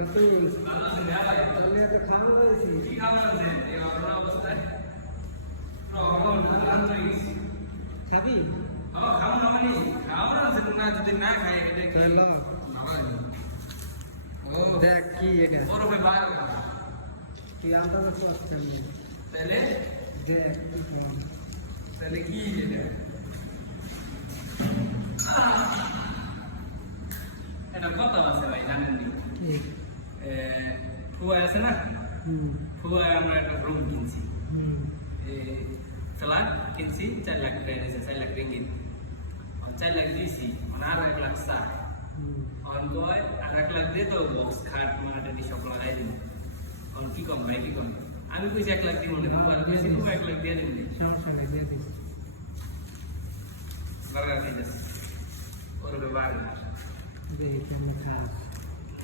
কতই ভালো আছে না ভাই? তাহলে একটা খাওয়া হয়েছে কি খাবার আছে এই অবস্থা অবস্থায়? প্রবলেম গেছি খাবি খাওয়া না মানে খাওয়া আছে না যদি না খাই এটা কি চলো ও দেখ কি এটা বরফে বার তুই আলাদা করতে হবে তাহলে দেখ কি কম তাহলে কি এটা এটা কত আছে ভাই জানেন নি ঠিক ফুয়া আছে না হুম ফুয়া আমরা একটা রুম কিনছি হুম ফ্ল্যাট কিনছি 4 লাখ টাকা নিয়েছে 4 লাখ রিঙ্গিত 4 লাখ দিয়েছি মানে আর 1 লাখ চা অন কয় আর 1 লাখ দিয়ে তো বক্স খাট মাট এটি সব লাগাই দিন অন কি কম ভাই কি কম আমি কইছি 1 লাখ দিব না আর কইছি 1 লাখ দিয়ে দিন সমস্যা নেই দিয়ে দিস লাগা দিস ওর ব্যবহার দেখি কেমন খাস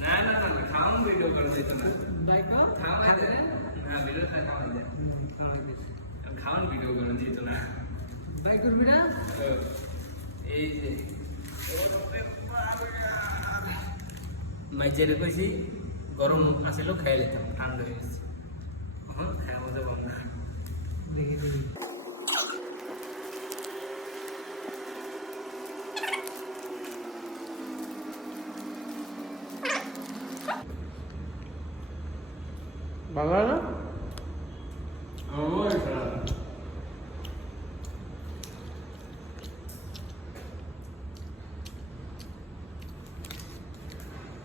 না না না খাওন ভিডিও করে দিত না বাইক খাওয়া যায় না ভিডিও খাওয়া যায় খাওয়া দিস খাওন ভিডিও করে দিত না বাইক করবি না এই যে মাইজের কইছি গরম আসিল খাই নিতাম ঠান্ডা হয়ে গেছে হ্যাঁ খাওয়া যাবো না দেখি দেখি ভালো না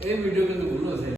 এই ভিডিও কিন্তু ভুল আছে